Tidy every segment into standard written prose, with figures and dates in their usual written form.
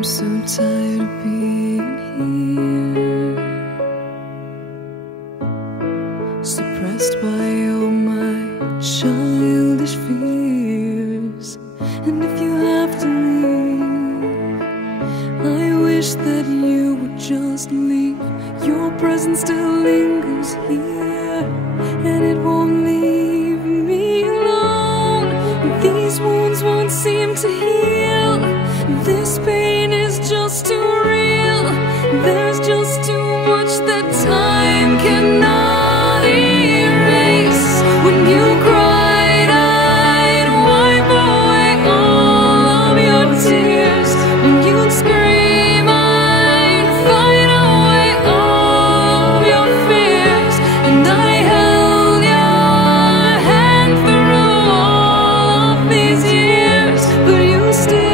I'm so tired of being here, suppressed by all my childish fears. And if you have to leave, I wish that you would just leave. Your presence still lingers here, and it won't leave me alone. These wounds won't seem to heal. This pain is just too real. There's just too much that time cannot erase. When you cried, I'd wipe away all of your tears. When you'd scream, I'd fight away all of your fears. And I held your hand through all of these years, but you still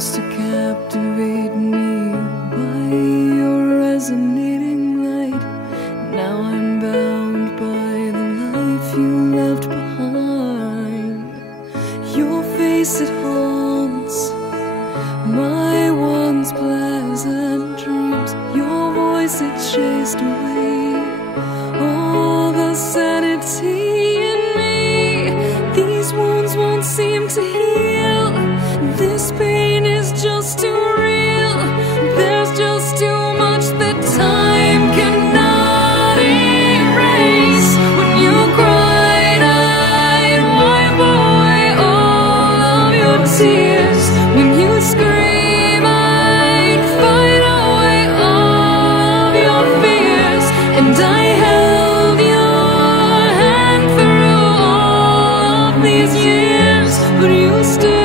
to captivate me by your resonating light. Now I'm bound by the life you left behind. Your face, it haunts my once pleasant dreams. Your voice, it chased away all the sanity in me. These wounds won't seem to heal. This pain is just too real. There's just too much that time cannot erase. When you cried, I'd wipe away all of your tears. When you scream, I'd fight away all of your fears. And I held your hand through all of these years, but you still